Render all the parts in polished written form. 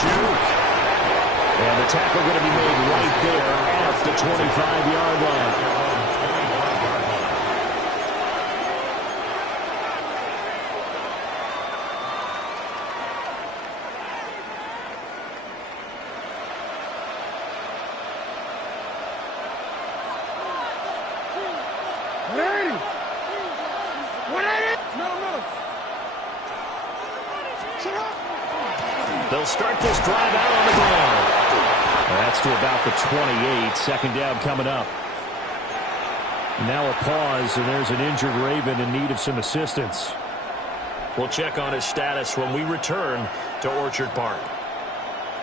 juke. And the tackle going to be made right there at the 25-yard line. They'll start this drive out on the ground. That's to about the 28. Second down coming up. Now a pause, and there's an injured Raven in need of some assistance. We'll check on his status when we return to Orchard Park.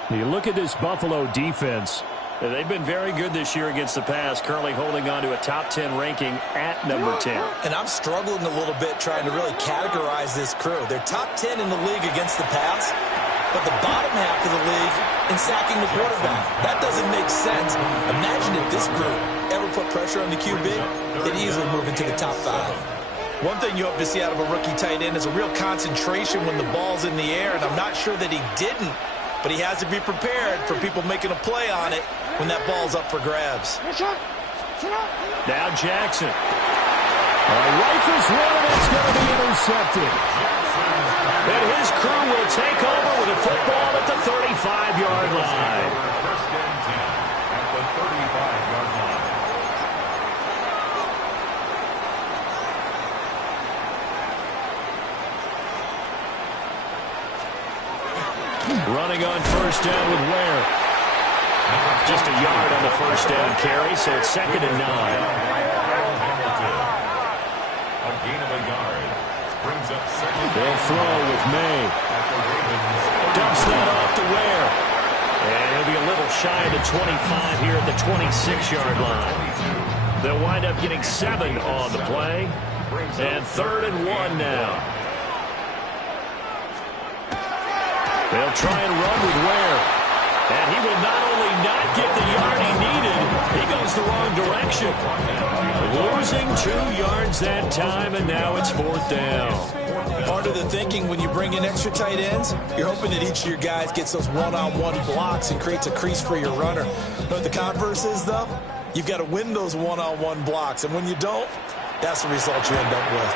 You look at this Buffalo defense. They've been very good this year against the pass, currently holding on to a top 10 ranking at number 10. And I'm struggling a little bit trying to really categorize this crew. They're top 10 in the league against the pass, but the bottom half of the league in sacking the quarterback. That doesn't make sense. Imagine if this group ever put pressure on the QB, they'd easily move into the top 5. One thing you hope to see out of a rookie tight end is a real concentration when the ball's in the air, and I'm not sure that he didn't, but he has to be prepared for people making a play on it when that ball's up for grabs. Now Jackson. Rifles one, and it's going to be intercepted. And his crew will take over with a football at the 35-yard line. First and 10 at the 35-yard line. Running on first down with Ware. Just a yard on the first down carry, so it's 2nd and 9. A gain of a yard. Brings up second. They'll throw with May. Dumps that off to Ware. And he'll be a little shy of the 25 here at the 26-yard line. They'll wind up getting 7 on the play. And 3rd and 1 now. They'll try and run with Ware. And he will not only not get the yard he needed, he goes the wrong direction. Losing 2 yards that time, and now it's 4th down. Part of the thinking when you bring in extra tight ends, you're hoping that each of your guys gets those one-on-one blocks and creates a crease for your runner. You know what the converse is, though? You've got to win those one-on-one blocks, and when you don't, that's the result you end up with.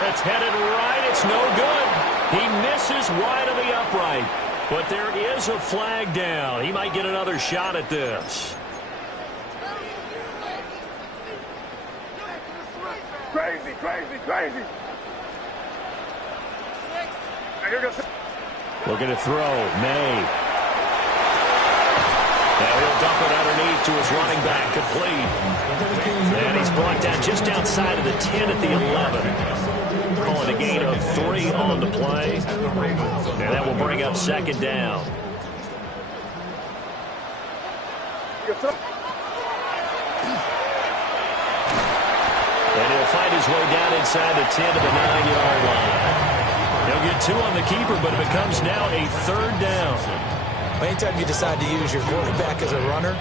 That's headed right. It's no good. He misses wide of the upright. But there is a flag down. He might get another shot at this. Crazy, crazy, crazy. Looking to throw. May. Now he'll dump it underneath to his running back. Complete. And he's brought down just outside of the 10 at the 11. Calling a gain of 3 on the play. And that will bring up 2nd down. And he'll find his way down inside the 10 to the 9-yard line. He'll get 2 on the keeper, but it becomes now a 3rd down. Anytime you decide to use your quarterback as a runner,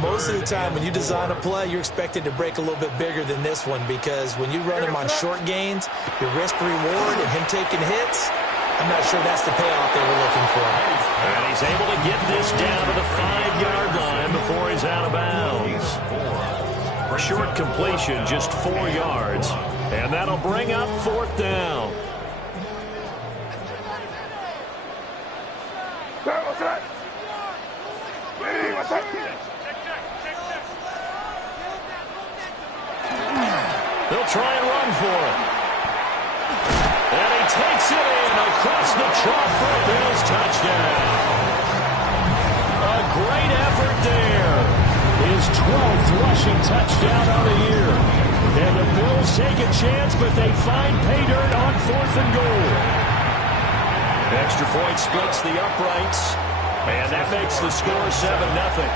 most of the time when you design a play, you're expected to break a little bit bigger than this one, because when you run him on short gains, your risk-reward and him taking hits, I'm not sure that's the payoff they were looking for. And he's able to get this down to the 5-yard line before he's out of bounds. Short completion, just 4 yards, and that'll bring up 4th down. They'll try and run for it. And he takes it in across the chalk for a Bills touchdown. A great effort there. His 12th rushing touchdown of the year. And the Bills take a chance, but they find pay dirt on 4th and goal. Extra point splits the uprights. And that makes the score 7-0.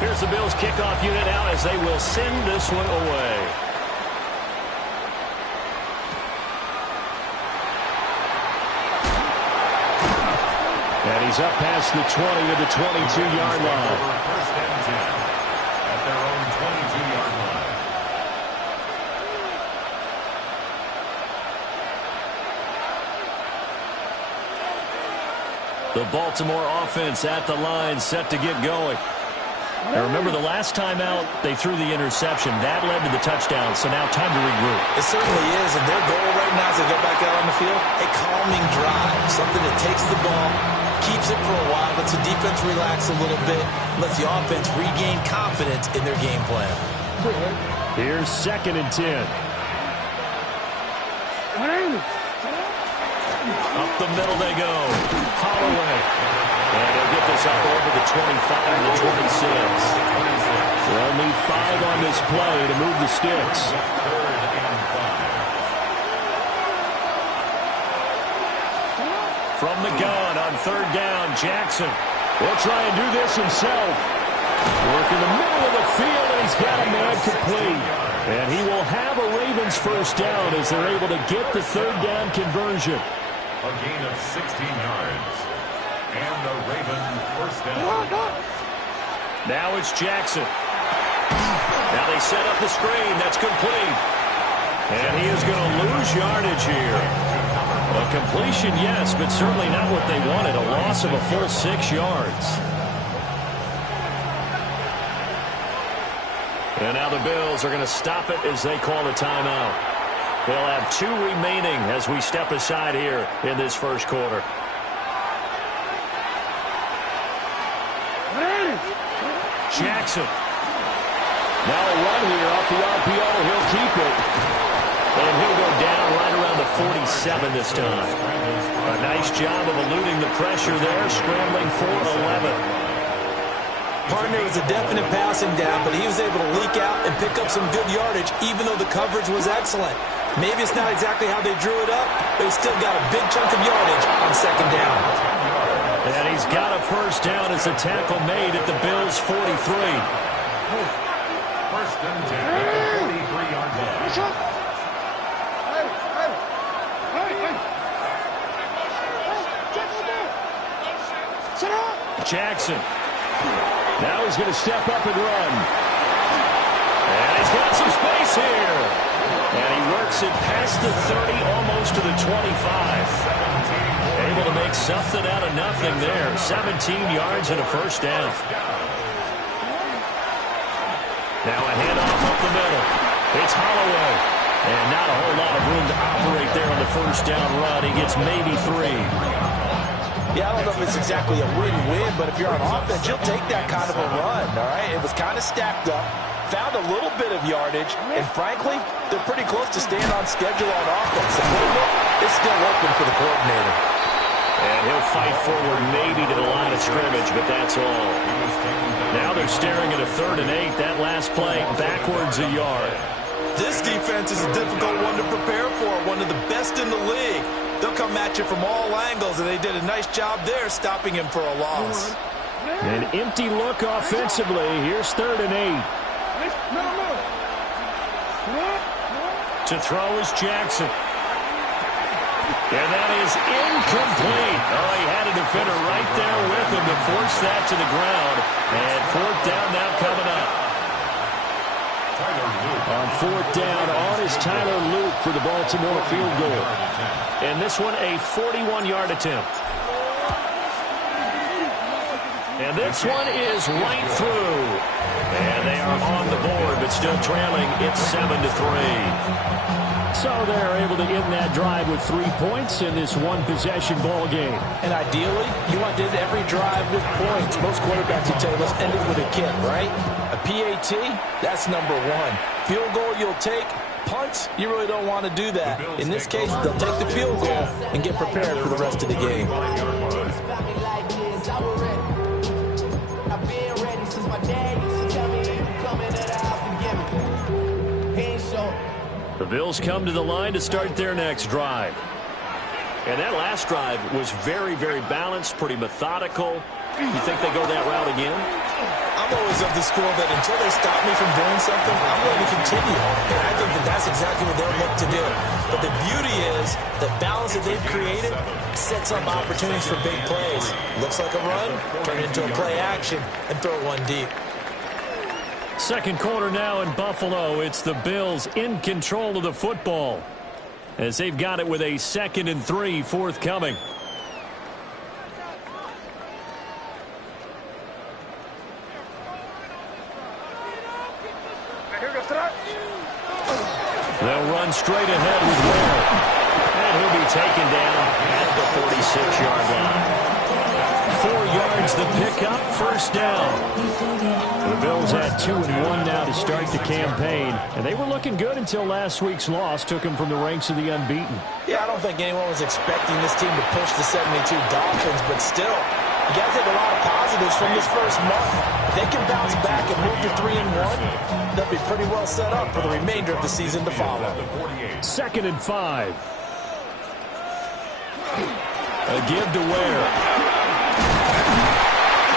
Here's the Bills kickoff unit now as they will send this one away. And he's up past the 20 to the 22-yard line. First and 10 at their own 22-yard line. The Baltimore offense at the line, set to get going. Now remember, the last time out, they threw the interception. That led to the touchdown, so now time to regroup. It certainly is, and their goal right now as they go back out on the field, a calming drive, something that takes the ball, keeps it for a while, lets the defense relax a little bit, lets the offense regain confidence in their game plan. Here's 2nd and 10. Up the middle they go. Holloway. And they'll get this up over the 25 and the 26. They'll need 5 on this play to move the sticks. From the gun on 3rd down, Jackson will try and do this himself. Work in the middle of the field, and he's got a man complete. And he will have a Ravens 1st down as they're able to get the 3rd down conversion. A gain of 16 yards. And the Ravens 1st down. Now it's Jackson. Now they set up the screen. That's complete. And he is going to lose yardage here. A completion, yes, but certainly not what they wanted. A loss of a full 6 yards. And now the Bills are going to stop it as they call a timeout. They'll have 2 remaining as we step aside here in this 1st quarter. Jackson. Now a run here off the RPO. He'll keep it. And he'll go down right around the 47 this time. A nice job of eluding the pressure there, scrambling for 11. Partner was a definite passing down, but he was able to leak out and pick up some good yardage, even though the coverage was excellent. Maybe it's not exactly how they drew it up, but he still got a big chunk of yardage on 2nd down. And he's got a 1st down as the tackle made at the Bills' 43. 1st and 10 at the 43-yard line. Jackson. Now he's going to step up and run. And he's got some space here. And he works it past the 30, almost to the 25. Able to make something out of nothing there. 17 yards and a 1st down. Now a handoff up the middle. It's Holloway. And not a whole lot of room to operate there on the 1st down run. He gets maybe 3. Yeah, I don't know if it's exactly a win-win, but if you're on offense, you'll take that kind of a run, all right? It was kind of stacked up, found a little bit of yardage, and frankly, they're pretty close to staying on schedule on offense. The playbook is still open for the coordinator. And he'll fight forward maybe to the line of scrimmage, but that's all. Now they're staring at a 3rd and 8. That last play, backwards a yard. This defense is a difficult one to prepare for, one of the best in the league. They'll come at you from all angles, and they did a nice job there stopping him for a loss. An empty look offensively. Here's 3rd and 8. To throw is Jackson. And that is incomplete. Oh, he had a defender right there with him to force that to the ground. And 4th down now coming up. On 4th down, on is Tyler Luke for the Baltimore field goal. And this one, a 41-yard attempt. And this one is right through. And they are on the board, but still trailing. It's 7-3. So they're able to end that drive with 3 points in this one-possession ball game. And ideally, you want to end every drive with points. Most quarterbacks will tell you, let's end it with a kick, right? A PAT, that's number 1. Field goal you'll take. Punts, you really don't want to do that. In this case, they'll take the field goal and get prepared for the rest of the game. The Bills come to the line to start their next drive. And that last drive was very, very balanced, pretty methodical. You think they go that route again? I'm always of the school that until they stop me from doing something, I'm going to continue. And I think that that's exactly what they'll look to do. But the beauty is the balance that they've created sets up opportunities for big plays. Looks like a run, turn it into a play action, and throw one deep. 2nd quarter now in Buffalo. It's the Bills in control of the football as they've got it with a 2nd and 3 forthcoming. They'll run straight ahead with Ware. And he'll be taken down at the 46-yard line. 4 yards the pickup, first down. The Bills had 2-1 now to start the campaign. And they were looking good until last week's loss took them from the ranks of the unbeaten. Yeah, I don't think anyone was expecting this team to push the 72 Dolphins, but still, you got to take a lot of positives from this first month. If they can bounce back and move to 3-1, they'll be pretty well set up for the remainder of the season to follow. 2nd and 5. A give to Ware.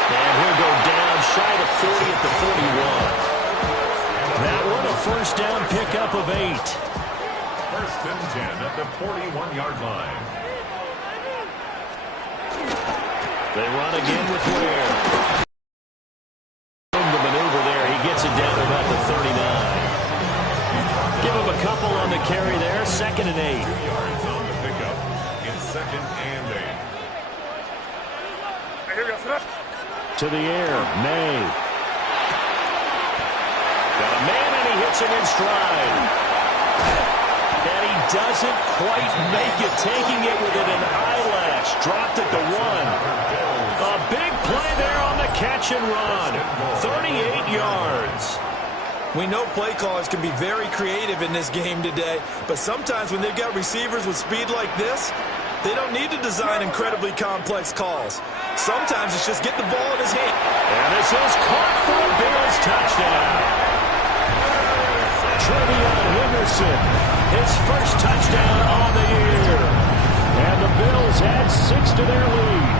And he'll go down shy of 40 at the 41. That one a first down pickup of 8. 1st and 10 at the 41-yard line. They run again with Ware. The maneuver there. He gets it down about the 39. Give him a couple on the carry there. 2nd and 8. 2 yards on the pickup. It's 2nd and 8. To the air. May. Got a man and he hits him in stride. And he doesn't quite make it. Taking it within an eyelash. Dropped at the 1. A big play there on the catch and run. 38 yards. We know play callers can be very creative in this game today, but sometimes when they've got receivers with speed like this, they don't need to design incredibly complex calls. Sometimes it's just get the ball in his hand. And this is caught for a Bills touchdown. Trevion Henderson, his first touchdown on the year. And the Bills add 6 to their lead.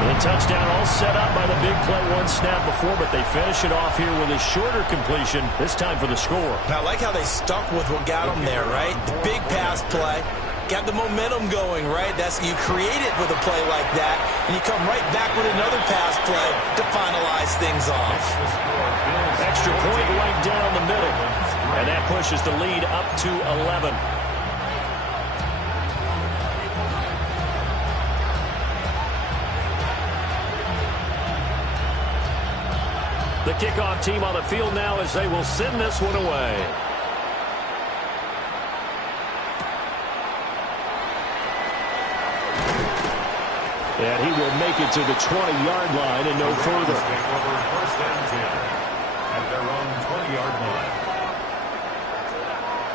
The touchdown all set up by the big play one snap before, but they finish it off here with a shorter completion, this time for the score. I like how they stuck with what got them there, right? The big pass play. Got the momentum going, right? You create it with a play like that, and you come right back with another pass play to finalize things off. Extra point right down the middle, and that pushes the lead up to 11. The kickoff team on the field now as they will send this one away. And he will make it to the 20-yard line and no further. Take over 1st and 10 at their own 20-yard line.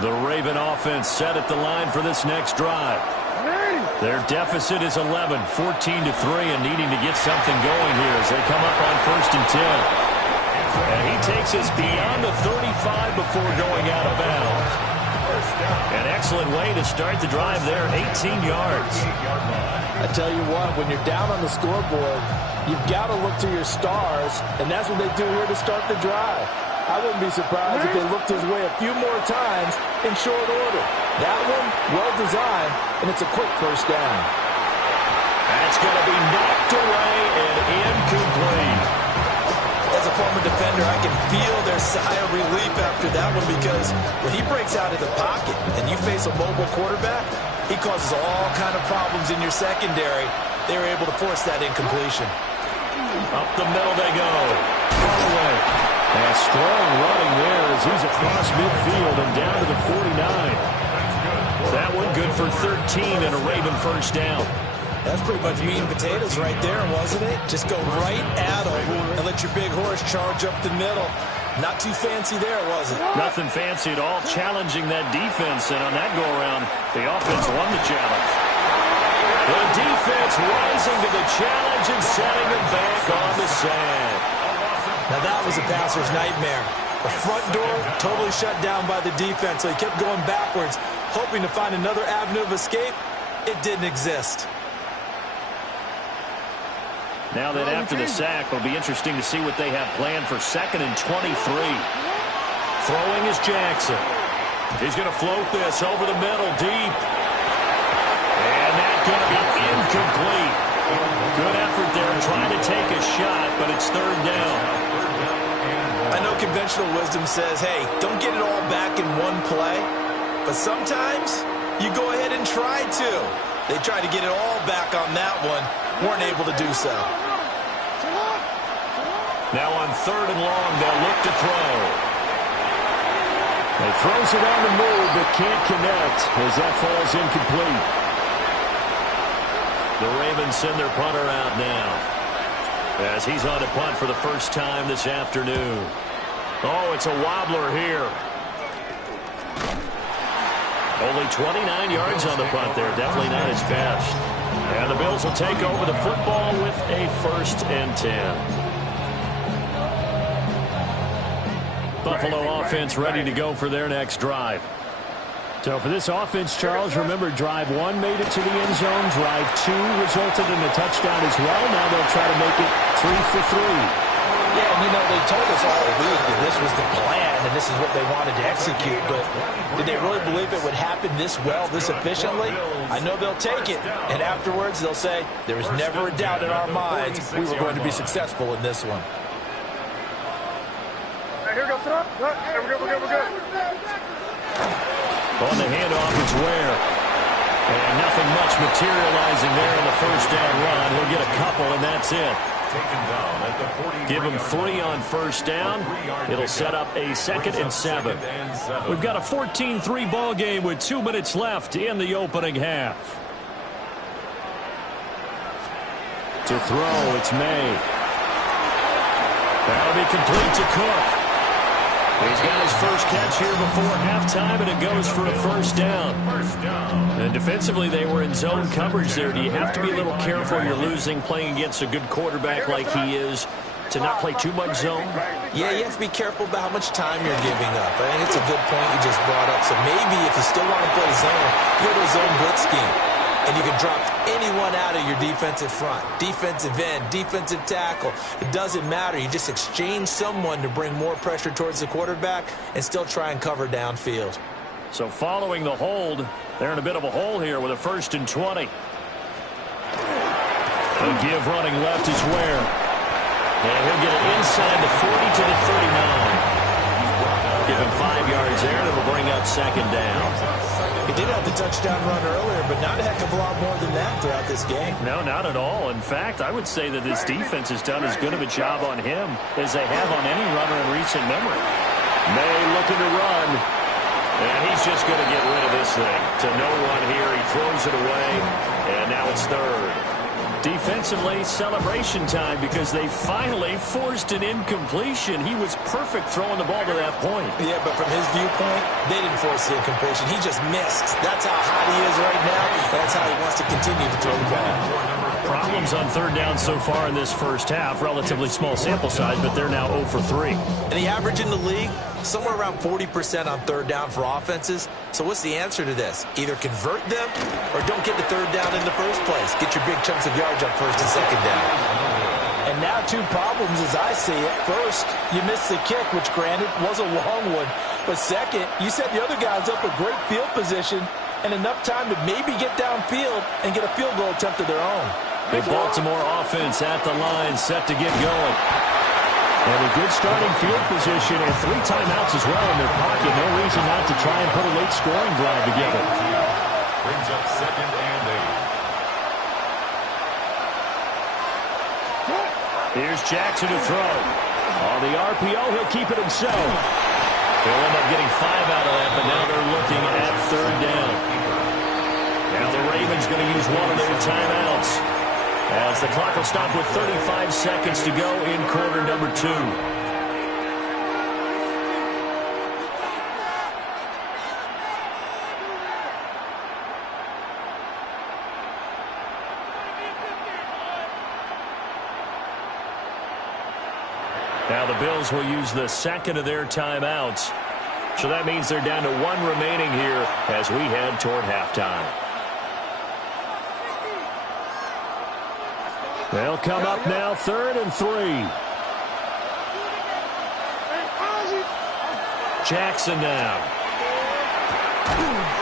The Raven offense set at the line for this next drive. Their deficit is 11, 14-3, and needing to get something going here as they come up on 1st and 10. And he takes us beyond the 35 before going out of bounds. An excellent way to start the drive there, 18 yards. I tell you what, when you're down on the scoreboard, you've got to look to your stars, and that's what they do here to start the drive. I wouldn't be surprised if they looked his way a few more times in short order. That one, well designed, and it's a quick first down. That's going to be knocked away and incomplete. As a former defender, I can feel their sigh of relief after that one because when he breaks out of the pocket and you face a mobile quarterback, he causes all kind of problems in your secondary. They were able to force that incompletion. Up the middle they go. All the way. And strong running there as he's across midfield and down to the 49. That one good for 13 and a Raven first down. That's pretty much meat and potatoes right there, wasn't it? Just go right at them and let your big horse charge up the middle. Not too fancy there, was it? Nothing fancy at all, challenging that defense, and on that go-around, the offense won the challenge. The defense rising to the challenge and setting them back on the sand. Now that was a passer's nightmare. The front door totally shut down by the defense, so he kept going backwards, hoping to find another avenue of escape. It didn't exist. Now that after the sack, it'll be interesting to see what they have planned for 2nd and 23. Throwing is Jackson. He's going to float this over the middle, deep. And that's going to be incomplete. Good effort there trying to take a shot, but it's 3rd down. I know conventional wisdom says, hey, don't get it all back in one play. But sometimes you go ahead and try to. They tried to get it all back on that one. Weren't able to do so. Now on 3rd and long, they'll look to throw. He throws it on the move, but can't connect as that falls incomplete. The Ravens send their punter out now as he's on to punt for the first time this afternoon. Oh, it's a wobbler here. Only 29 yards on the punt there. Definitely not his best. And the Bills will take over the football with a 1st and 10. Buffalo offense ready to go for their next drive. So for this offense, Charles, remember drive 1 made it to the end zone. Drive 2 resulted in a touchdown as well. Now they'll try to make it 3 for 3. Yeah, and they told us all week that this was the plan and this is what they wanted to execute, but did they really believe it would happen this well, this efficiently? I know they'll take it, and afterwards they'll say, there was never a doubt in our minds we were going to be successful in this one. Here we go, son. We're good. On the handoff, it's Ware. And nothing much materializing there in the first down run. He'll get a couple, and that's it. Give him 3 on first down. It'll set up a 2nd and 7. We've got a 14-3 ball game with 2 minutes left in the opening half. To throw, it's May. That'll be complete to Cook. He's got his first catch here before halftime, and it goes for a first down. And defensively, they were in zone coverage there. Do you have to be a little careful? You're losing, playing against a good quarterback like he is, to not play too much zone? Yeah, you have to be careful about how much time you're giving up. I think it's a good point you just brought up. So maybe if you still want to play zone, go to a zone blitz scheme. And you can drop anyone out of your defensive front. Defensive end, defensive tackle. It doesn't matter. You just exchange someone to bring more pressure towards the quarterback and still try and cover downfield. So following the hold, they're in a bit of a hole here with a 1st and 20. The give running left is Ware. And he'll get it inside the 40 to the 39. Give him 5 yards there, and it'll bring up 2nd down. He did have the touchdown run earlier, but not a heck of a lot more than that throughout this game. No, not at all. In fact, I would say that this defense has done as good of a job on him as they have on any runner in recent memory. May looking to run, and he's just going to get rid of this thing. To no run here, he throws it away, and now it's 3rd. Defensively, celebration time because they finally forced an incompletion. He was perfect throwing the ball to that point. Yeah, but from his viewpoint, they didn't force the incompletion. He just missed. That's how hot he is right now. That's how he wants to continue to throw the ball. Problems on 3rd down so far in this first half. Relatively small sample size, but they're now 0 for 3. And the average in the league, somewhere around 40% on 3rd down for offenses. So what's the answer to this? Either convert them or don't get the 3rd down in the first place. Get your big chunks of yards on 1st and 2nd down. And now 2 problems as I see it. First, you missed the kick, which granted was a long one. But second, you set the other guys up a great field position and enough time to maybe get downfield and get a field goal attempt of their own. The Baltimore offense at the line, set to get going. And a good starting field position and 3 timeouts as well in their pocket. No reason not to try and put a late scoring drive together. Brings up 2nd and 8. Here's Jackson to throw. On the RPO, he'll keep it himself. They'll end up getting 5 out of that, but now they're looking at 3rd down. Now the Ravens going to use one of their timeouts, as the clock will stop with 35 seconds to go in quarter number 2. Now the Bills will use the 2nd of their timeouts. So that means they're down to 1 remaining here as we head toward halftime. They'll come up now 3rd and 3. Jackson now.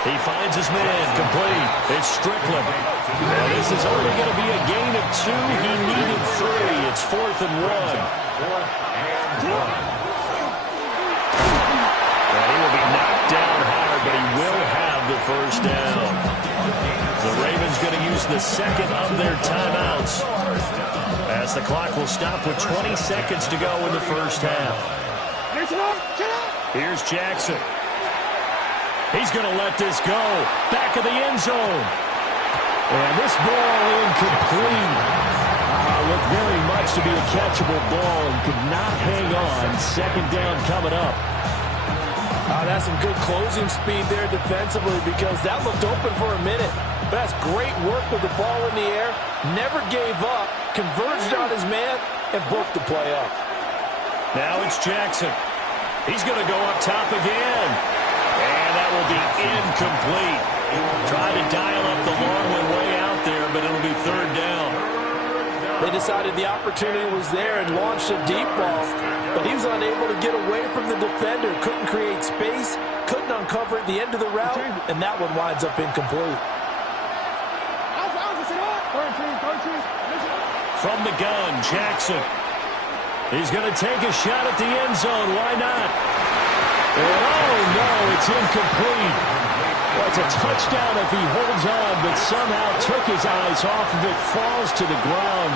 He finds his man complete. It's Strickland. And this is only going to be a gain of 2. He needed 3. It's 4th and 1. And he will be knocked down hard, but he will have the first down. The Ravens going to use the 2nd of their timeouts, as the clock will stop with 20 seconds to go in the first half. Here's Jackson. He's going to let this go. Back of the end zone. And this ball incomplete. Looked very much to be a catchable ball and could not hang on. Second down coming up. That's some good closing speed there defensively because that looked open for a minute. But that's great work with the ball in the air. Never gave up. Converged on his man and broke the play up. Now it's Jackson. He's going to go up top again. And that will be incomplete. Trying to dial up the long one way out there, but it'll be third down. They decided the opportunity was there and launched a deep ball, but he was unable to get away from the defender. Couldn't create space, couldn't uncover at the end of the route, and that one winds up incomplete. From the gun, Jackson. He's going to take a shot at the end zone. Why not? Oh, no, it's incomplete. Well, it's a touchdown if he holds on, but somehow took his eyes off of it, falls to the ground,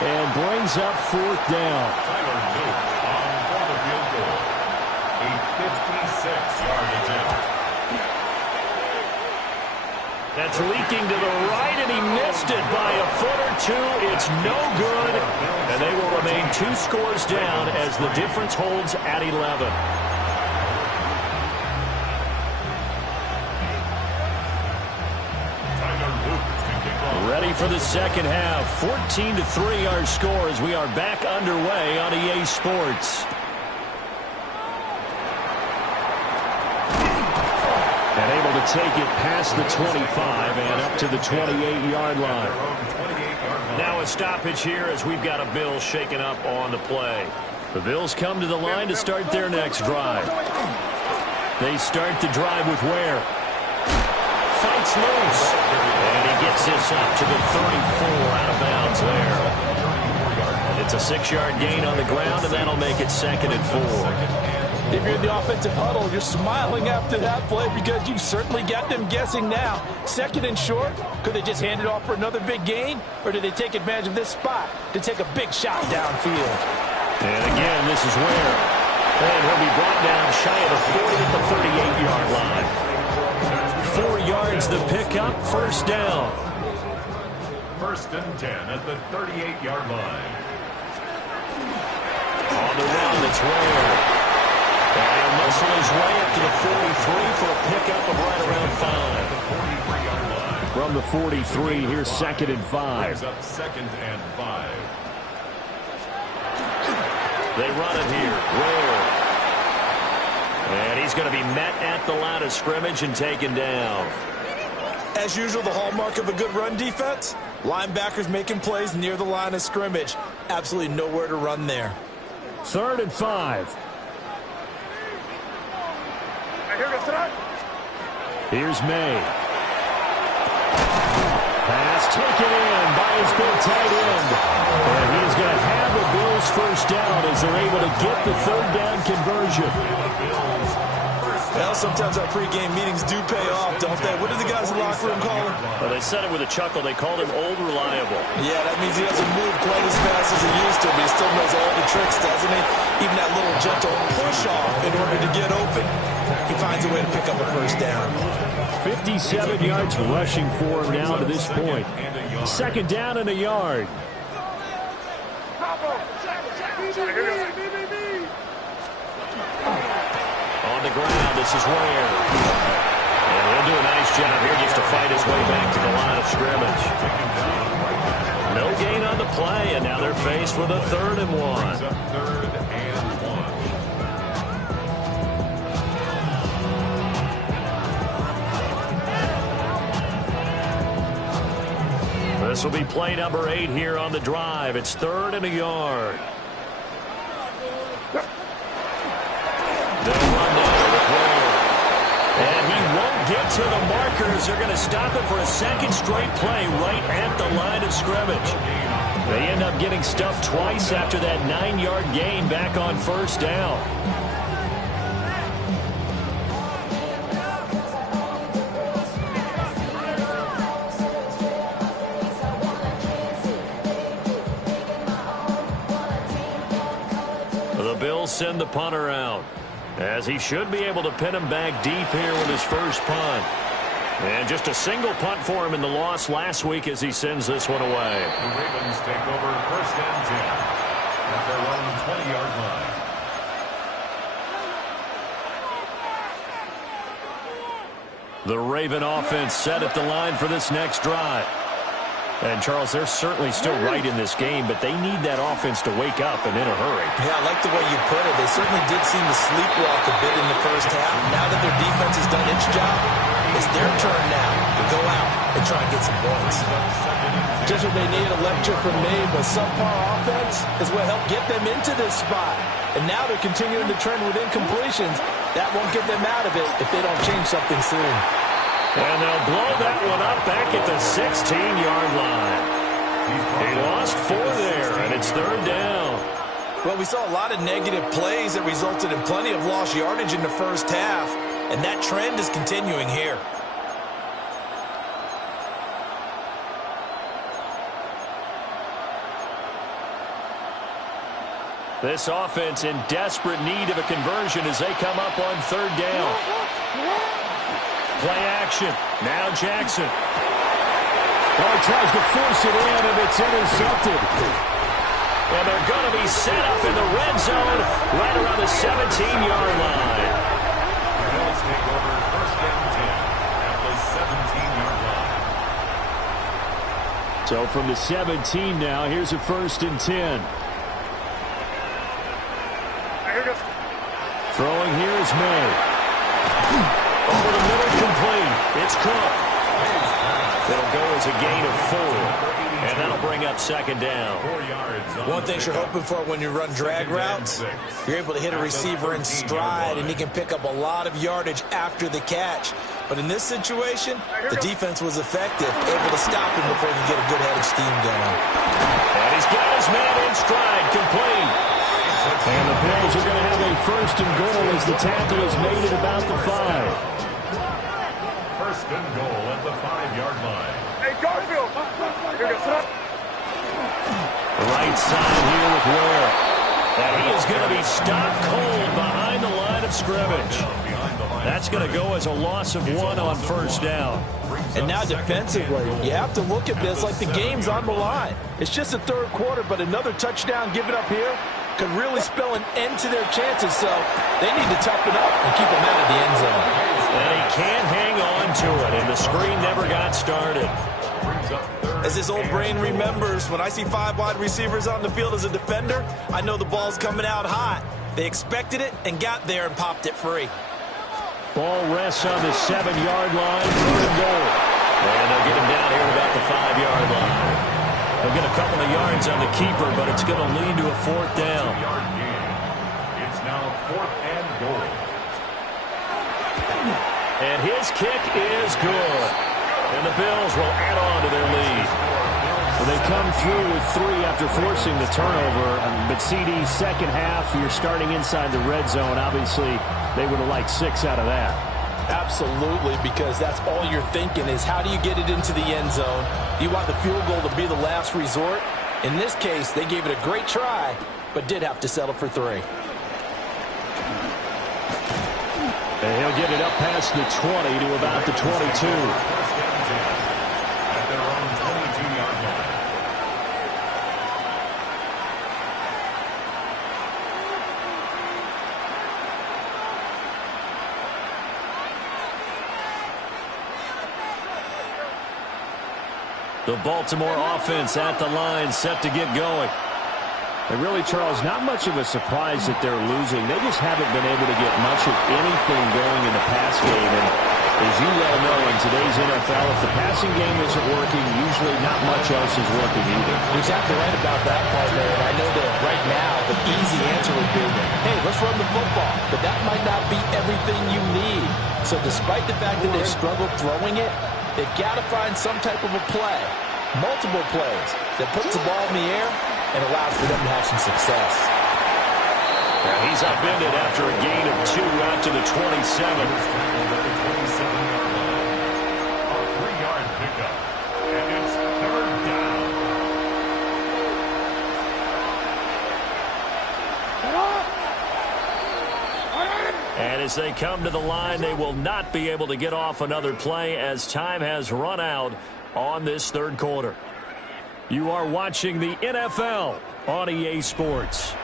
and brings up fourth down. Tyler Luke on the field goal. A 56-yard attempt. That's leaking to the right, and he missed it by a foot or two. It's no good, and they will remain 2 scores down as the difference holds at 11. Ready for the second half. 14-3 our score as we are back underway on EA Sports. And able to take it past the 25 and up to the 28-yard line. Now a stoppage here as we've got a Bills shaking up on the play. The Bills come to the line to start their next drive. They start the drive with Ware. Fights loose. And he gets this up to the 34 out of bounds there. It's a 6-yard gain on the ground, and that'll make it 2nd and 4. If you're in the offensive huddle, you're smiling after that play because you've certainly got them guessing now. 2nd and short, could they just hand it off for another big gain, or did they take advantage of this spot to take a big shot downfield? And again, this is Ware. And he'll be brought down shy of the 40 at the 38-yard line. 4 yards the pickup, first down. 1st and 10 at the 38-yard line. On the run, it's Ware. And he'll muscle his way up to the 43 for a pickup of right around 5. From the 43, here's 2nd and 5. Brings up 2nd and 5. They run it here. Ware. And he's going to be met at the line of scrimmage and taken down. As usual, the hallmark of a good run defense, linebackers making plays near the line of scrimmage. Absolutely nowhere to run there. 3rd and 5. Here's May. Pass taken in by his big tight end. And he's going to have the Bills first down as they're able to get the 3rd down conversion. Well, sometimes our pregame meetings do pay off, don't they? What did the guys in the locker room call him? Well, they said it with a chuckle. They called him Old Reliable. Yeah, that means he doesn't move quite as fast as he used to, but he still knows all the tricks, doesn't he? Even that little gentle push-off in order to get open, he finds a way to pick up a first down. 57 yards rushing for him now to this point. 2nd down and a yard. On the ground, this is Ware. And he'll do a nice job here just to fight his way back to the line of scrimmage. No gain on the play, and now they're faced with a 3rd and 1. 3rd and 1. This will be play number 8 here on the drive. It's 3rd and a yard. They'll run down with Ware. And he won't get to the markers. They're going to stop him for a 2nd straight play right at the line of scrimmage. They end up getting stuffed twice after that 9-yard gain back on 1st down. The Bills send the punter out. as he should be able to pin him back deep here with his first punt. And just a single punt for him in the loss last week as he sends this one away. The Ravens take over first and 10 at their own 20-yard line. The Raven offense set at the line for this next drive. And, Charles, they're certainly still right in this game, but they need that offense to wake up and in a hurry. Yeah, I like the way you put it. They certainly did seem to sleepwalk a bit in the first half. Now that their defense has done its job, it's their turn now to go out and try and get some points. Just what they need, a lecture from me, but subpar offense is what helped get them into this spot. And now they're continuing to trend with incompletions. That won't get them out of it if they don't change something soon. And they'll blow that one up back at the 16-yard line. He lost 4 there, and it's third down. Well, we saw a lot of negative plays that resulted in plenty of lost yardage in the first half, and that trend is continuing here. This offense in desperate need of a conversion as they come up on third down. Play action. Now Jackson. Well, he tries to force it in, and it's intercepted. And they're going to be set up in the red zone right around the 17-yard line. The Bills take over first and 10 at the 17-yard line. So from the 17 now, here's a first and 10. Throwing here is May. Over the middle, complete. It's Cook. It'll go as a gain of 4. And that'll bring up second down. 4 yards. One thing you're hoping for when you run drag routes, you're able to hit a receiver in stride, and he can pick up a lot of yardage after the catch. But in this situation, the defense was effective, able to stop him before he could get a good head of steam going. And he's got his man in stride, complete. And the Bills are going to have a first and goal as the tackle is made at about the 5. First and goal at the 5-yard line. Hey, Garfield! Here goes up. Right side here with Ware. And he is going to be stopped cold behind the line of scrimmage. That's going to go as a loss of 1 on first down. And now defensively, you have to look at this like the game's on the line. It's just the third quarter, but another touchdown given up here could really spell an end to their chances, so they need to toughen up and keep them out of the end zone. And he can't hang on to it, and the screen never got started. As his old brain remembers, when I see 5 wide receivers on the field as a defender, I know the ball's coming out hot. They expected it and got there and popped it free. Ball rests on the 7-yard line, third and goal. And they'll get him down here about the 5-yard line. They'll get a couple of yards on the keeper, but it's going to lead to a fourth down. 2-yard gain. It's now 4th and goal. And his kick is good. And the Bills will add on to their lead. Well, they come through with 3 after forcing the turnover. But CD, second half, you're starting inside the red zone. Obviously, they would have liked 6 out of that. Absolutely, because that's all you're thinking is how do you get it into the end zone? Do you want the field goal to be the last resort? In this case, they gave it a great try, but did have to settle for 3. And he'll get it up past the 20 to about the 22. At their own 22-yard line. The Baltimore offense at the line, set to get going. And really, Charles, not much of a surprise that they're losing. They just haven't been able to get much of anything going in the pass game. And as you well know, in today's NFL, if the passing game isn't working, usually not much else is working either. You're exactly right about that, partner. And I know that right now the easy answer would be, hey, let's run the football. But that might not be everything you need. So despite the fact that they've struggled throwing it, they've got to find some type of a play, multiple plays, that puts the ball in the air and allows for them to have some success. Now he's upended after a gain of 2 out to the 27. A 3-yard pickup. And it's third down. as they come to the line, they will not be able to get off another play as time has run out on this third quarter. You are watching the NFL on EA Sports.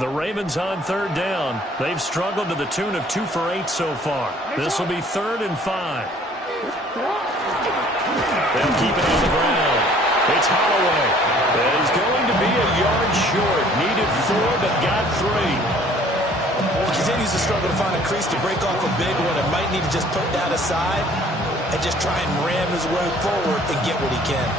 The Ravens on third down. They've struggled to the tune of 2 for 8 so far. This will be 3rd and 5. They'll keep it on the ground. It's Holloway. He's going to be a yard short. Needed 4, but got 3. He continues to struggle to find a crease to break off a big one and might need to just put that aside and just try and ram his way forward and get what he can.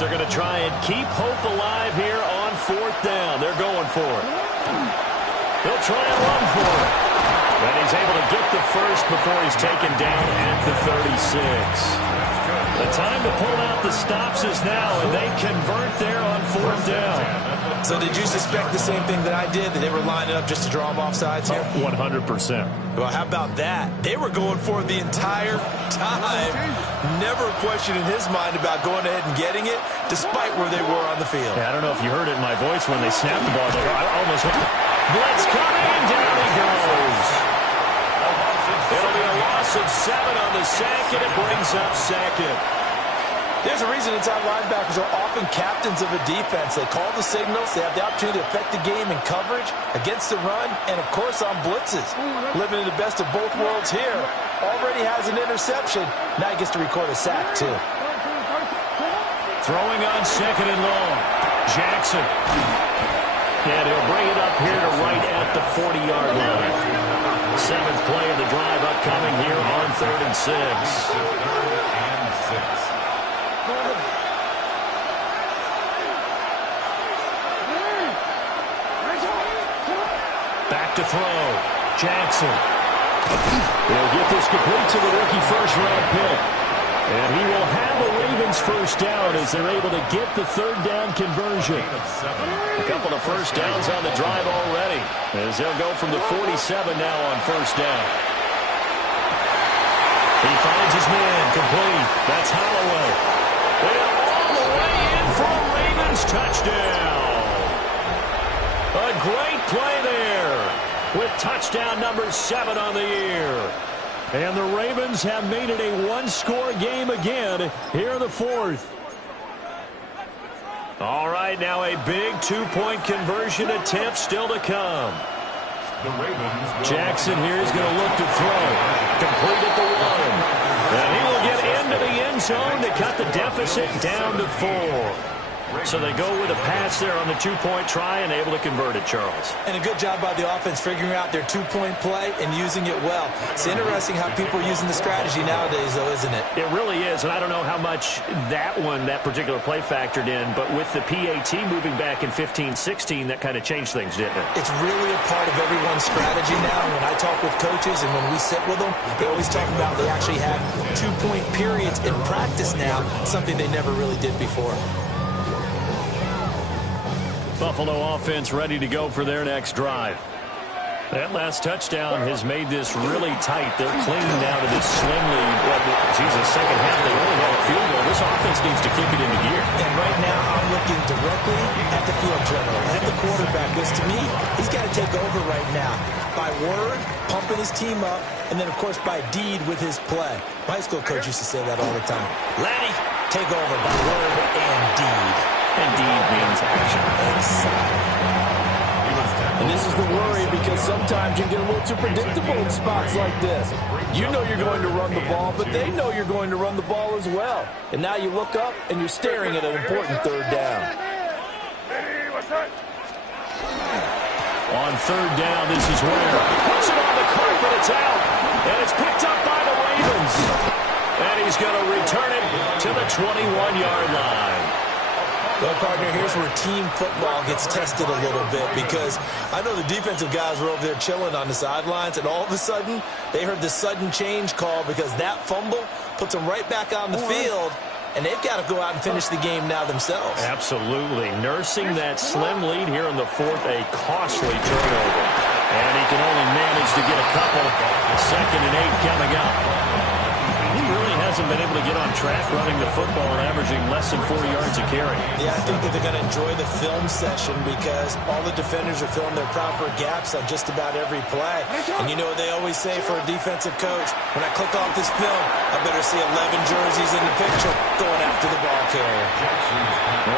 They're going to try and keep hope alive here on 4th down. They're going for it. He'll try and run for it. And he's able to get the first before he's taken down at the 36. The time to pull out the stops is now, and they convert there on 4th down. So did you suspect the same thing that I did, that they were lining up just to draw them off sides here? 100%. Well, how about that? They were going for it the entire time. Never a question in his mind about going ahead and getting it, despite where they were on the field. Yeah, I don't know if you heard it in my voice when they snapped the ball. I almost hit it. Blitz coming, down he goes. It'll be a loss of 7 on the sack, and it brings up 2nd. There's a reason inside linebackers are often captains of a defense. They call the signals. They have the opportunity to affect the game in coverage, against the run, and, of course, on blitzes. Living in the best of both worlds here. Already has an interception. Now he gets to record a sack, too. Throwing on 2nd and long. Jackson. And he'll bring it up here to right at the 40-yard line. 7th play of the drive upcoming here on 3rd and 6. Back to throw. Jackson. He'll get this complete to the rookie first-round pick. And he will have a Ravens first down as they're able to get the 3rd down conversion. A couple of first downs on the drive already as they'll go from the 47 now on first down. He finds his man complete. That's Holloway. And all the way in for a Ravens touchdown. A great play there with touchdown number 7 on the year. And the Ravens have made it a one-score game again here in the 4th. All right, now a big two-point conversion attempt still to come. Jackson here is going to look to throw. Complete at the 1. And he will get into the end zone to cut the deficit down to 4. So they go with a pass there on the two-point try and able to convert it, Charles. And a good job by the offense figuring out their two-point play and using it well. It's interesting how people are using the strategy nowadays, though, isn't it? It really is, and I don't know how much that particular play factored in, but with the PAT moving back in 15-16, that kind of changed things, didn't it? It's really a part of everyone's strategy now. When I talk with coaches and when we sit with them, they always talk about they actually have two-point periods in practice now, something they never really did before. Buffalo offense ready to go for their next drive. That last touchdown has made this really tight. They're clinging now to this slim lead. Second half, they only had a field goal. This offense needs to kick it into gear. And right now, I'm looking directly at the field general, at the quarterback, because to me, he's got to take over right now. By word, pumping his team up, and then, of course, by deed with his play. My high school coach used to say that all the time. Laddie, take over by word and deed. And deed means action. Exactly. And this is the worry because sometimes you get a little too predictable in spots like this. You know you're going to run the ball, but they know you're going to run the ball as well. And now you look up and you're staring at an important third down. On third down, this is Ware. Puts it on the carpet, it's out. And it's picked up by the Ravens. And he's going to return it to the 21-yard line. Well, partner, here's where team football gets tested a little bit because I know the defensive guys were over there chilling on the sidelines, and all of a sudden they heard the sudden change call because that fumble puts them right back on the field, and they've got to go out and finish the game now themselves. Absolutely. Nursing that slim lead here in the fourth, a costly turnover. And he can only manage to get a couple. 2nd and 8 coming up. He really hasn't been able to get on track running the football and averaging less than 40 yards a carry. Yeah, I think that they're going to enjoy the film session because all the defenders are filling their proper gaps on just about every play. And you know what they always say for a defensive coach? When I click off this film, I better see 11 jerseys in the picture going after the ball carrier.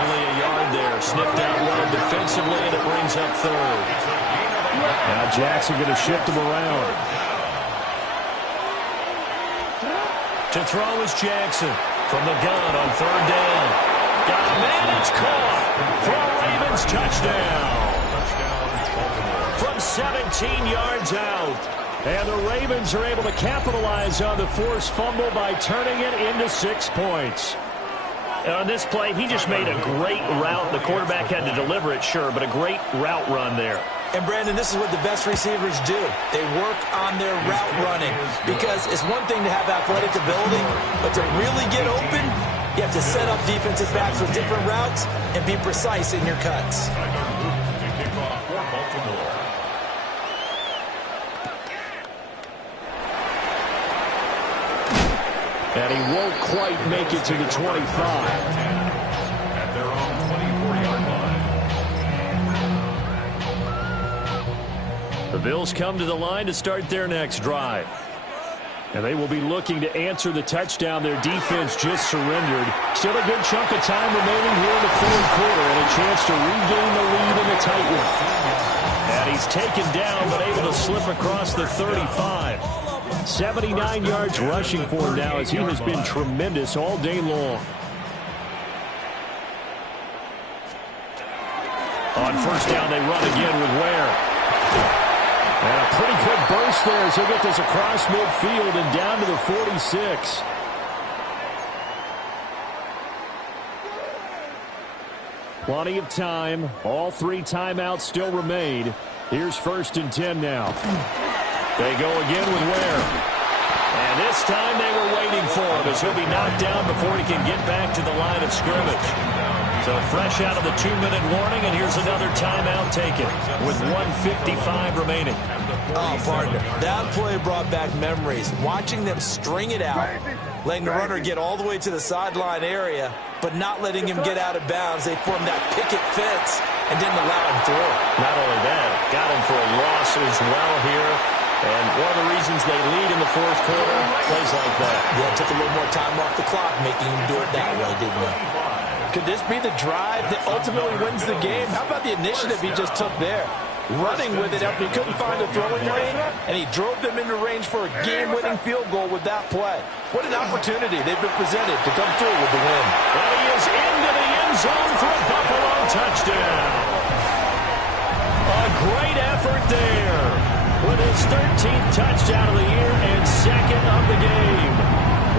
Only a yard there. Sniffed out well defensively, and it brings up third. Now Jackson going to shift him around. To throw is Jackson from the gun on third down. Got a man, it's caught for a Ravens touchdown. From 17 yards out. And the Ravens are able to capitalize on the forced fumble by turning it into 6 points. And on this play, he just made a great route. The quarterback had to deliver it, sure, but a great route run there. And, Brandon, this is what the best receivers do. They work on their route running because it's one thing to have athletic ability, but to really get open, you have to set up defensive backs with different routes and be precise in your cuts. And he won't quite make it to the 25. At their own 24-yard line. The Bills come to the line to start their next drive. And they will be looking to answer the touchdown their defense just surrendered. Still a good chunk of time remaining here in the fourth quarter and a chance to regain the lead in a tight one. And he's taken down but able to slip across the 35. 79 yards rushing for him now as he has been tremendous all day long. On first down, they run again with Ware. And a pretty good burst there as he'll get this across midfield and down to the 46. Plenty of time. All 3 timeouts still remain. Here's 1st and 10 now. They go again with Ware. And this time they were waiting for him as he'll be knocked down before he can get back to the line of scrimmage. So fresh out of the 2-minute warning, and here's another timeout taken with 1:55 remaining. Oh, partner, that play brought back memories. Watching them string it out, letting the runner get all the way to the sideline area, but not letting him get out of bounds. They formed that picket fence and didn't allow him through. Not only that, got him for a loss as well here. And one of the reasons they lead in the fourth quarter, plays like that. Yeah, it took a little more time off the clock, making him do it that way, didn't it? Could this be the drive that ultimately wins the game? How about the initiative he just took there? Running with it after he couldn't find a throwing lane, and he drove them into range for a game-winning field goal with that play. What an opportunity they've been presented to come through with the win. Well, he is into the end end zone for a Buffalo touchdown. A great effort there with his 13th touchdown of the year and second of the game.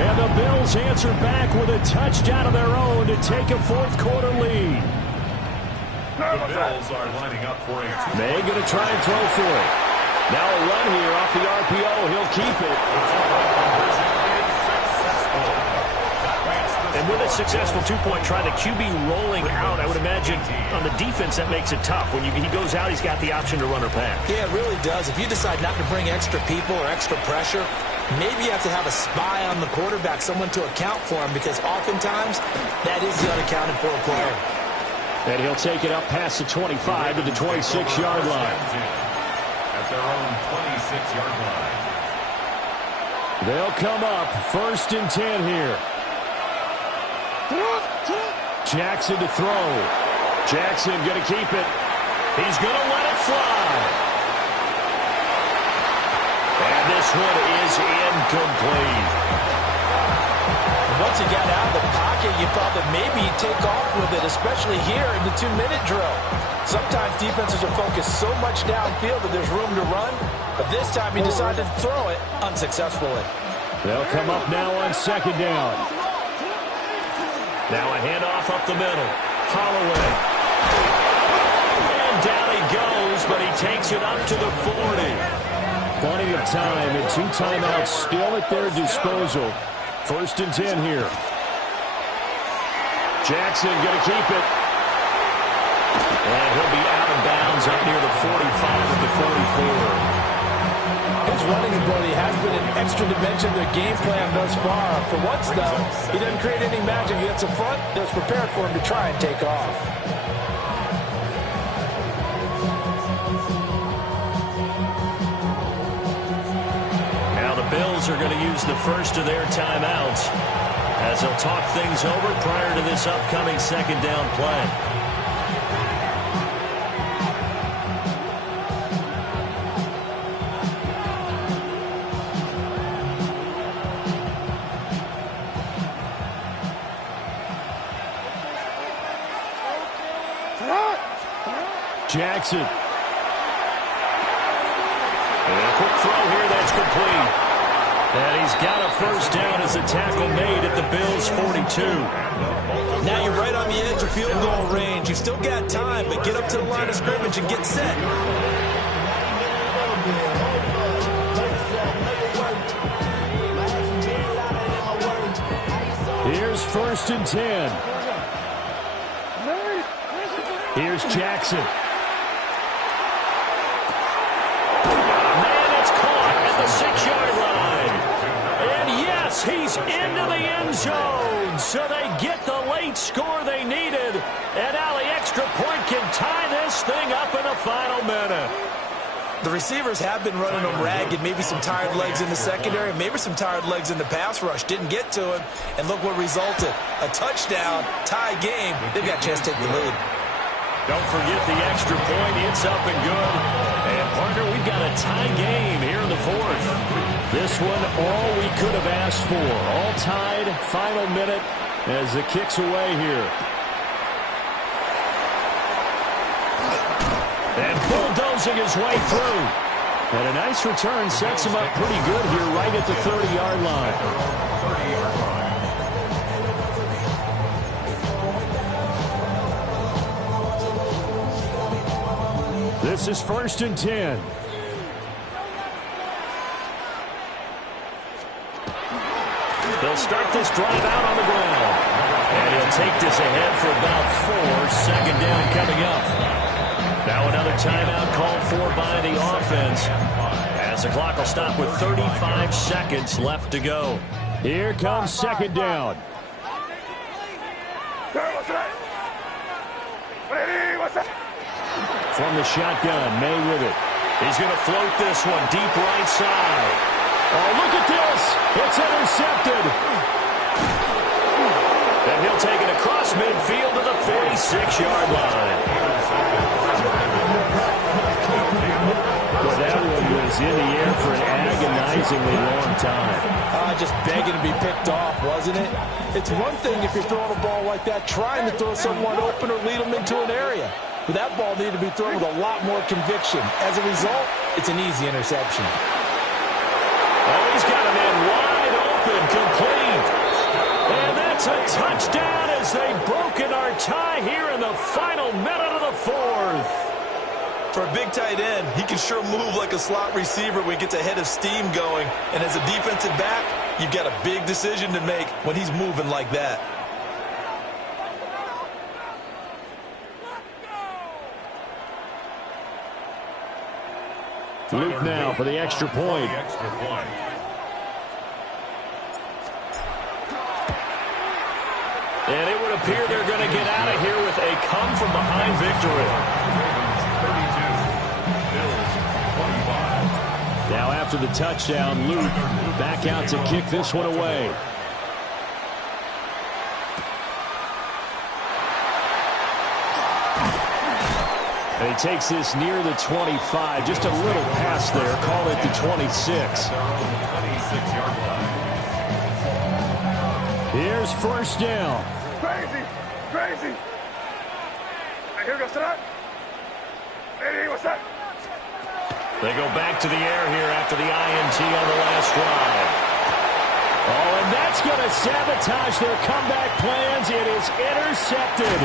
And the Bills answer back with a touchdown of their own to take a fourth-quarter lead. The Bills are lining up for a May going to try and throw for it. Now a run here off the RPO. He'll keep it. And with a successful two-point try, the QB rolling out, I would imagine on the defense that makes it tough. When he goes out, he's got the option to run or pass. Yeah, it really does. If you decide not to bring extra people or extra pressure, maybe you have to have a spy on the quarterback, someone to account for him, because oftentimes that is the unaccounted for player. And he'll take it up past the 25 to the 26-yard line. At their own 26-yard line. They'll come up 1st and 10 here. Jackson to throw. Jackson going to keep it. He's going to let it fly. And this one is incomplete. Once he got out of the pocket, you thought that maybe he'd take off with it, especially here in the 2-minute drill. Sometimes defenses are focused so much downfield that there's room to run, but this time he decided to throw it unsuccessfully. They'll come up now on 2nd down. Now a handoff up the middle. Holloway. And down he goes, but he takes it up to the 40. Plenty of time and 2 timeouts still at their disposal. 1st and 10 here. Jackson going to keep it. And he'll be out of bounds up near the 45 at the 44. His running ability has been an extra dimension to the game plan thus far. For once, though, he doesn't create any magic against the front that's prepared for him to try and take off. Now the Bills are going to use the first of their timeouts as they'll talk things over prior to this upcoming 2nd down play. Jackson. And a quick throw here that's complete. And he's got a 1st down as a tackle made at the Bills' 42. Now you're right on the edge of field goal range. You've still got time, but get up to the line of scrimmage and get set. Here's 1st and 10. Here's Jackson. The 6-yard line. And yes, he's into the end zone. So they get the late score they needed. And now the extra point can tie this thing up in the final minute. The receivers have been running them ragged. Maybe some tired legs in the secondary, maybe some tired legs in the pass rush. Didn't get to him, and look what resulted. A touchdown, tie game. They've got a chance to take the lead. Don't forget the extra point. It's up and good. And, partner, we've got a tie game here in the 4th. This one, all we could have asked for. All tied, final minute as the kick's away here. And bulldozing his way through. And a nice return sets him up pretty good here right at the 30-yard line. This is 1st and 10. They'll start this drive out on the ground. And he'll take this ahead for about 4. 2nd down coming up. Now another timeout called for by the offense, as the clock will stop with 35 seconds left to go. Here comes 2nd down. From the shotgun, May with it. He's going to float this one deep right side. Oh, look at this. It's intercepted. And he'll take it across midfield to the 46-yard line. Well, that one was in the air for an agonizingly long time. guy just begging to be picked off, wasn't it? It's one thing if you're throwing a ball like that, trying to throw someone open or lead them into an area. But that ball needed to be thrown with a lot more conviction. As a result, it's an easy interception. Oh, he's got a man wide open, complete. And that's a touchdown as they've broken our tie here in the final minute of the fourth. For a big tight end, he can sure move like a slot receiver when he gets a head of steam going. And as a defensive back, you've got a big decision to make when he's moving like that. Luke now for the extra point. And it would appear they're going to get out of here with a come-from-behind victory. Now after the touchdown, Luke back out to kick this one away. And he takes this near the 25. Just a little pass there. Call it the 26. Here's first down. Crazy! Crazy! Hey, here goes that. Hey, what's that? They go back to the air here after the INT on the last drive. Oh, and that's going to sabotage their comeback plans. It is intercepted.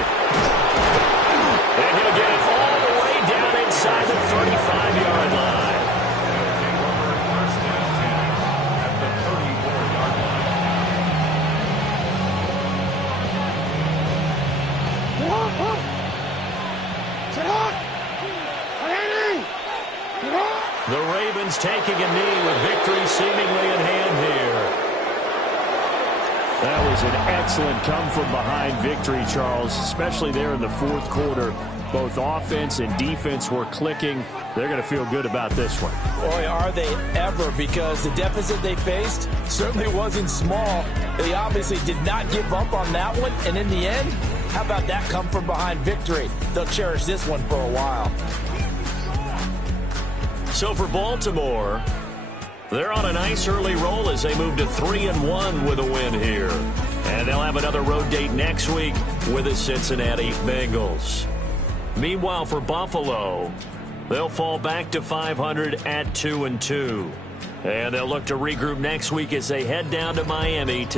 And he'll get it all the way down inside the 35-yard line. The Ravens taking a knee with victory seemingly in hand here. That was an excellent come-from-behind victory, Charles, especially there in the fourth quarter. Both offense and defense were clicking. They're going to feel good about this one. Boy, are they ever, because the deficit they faced certainly wasn't small. They obviously did not give up on that one, and in the end, how about that come-from-behind victory? They'll cherish this one for a while. So for Baltimore, they're on a nice early roll as they move to 3-1 with a win here. And they'll have another road date next week with the Cincinnati Bengals. Meanwhile, for Buffalo, they'll fall back to 500 at 2-2. And they'll look to regroup next week as they head down to Miami to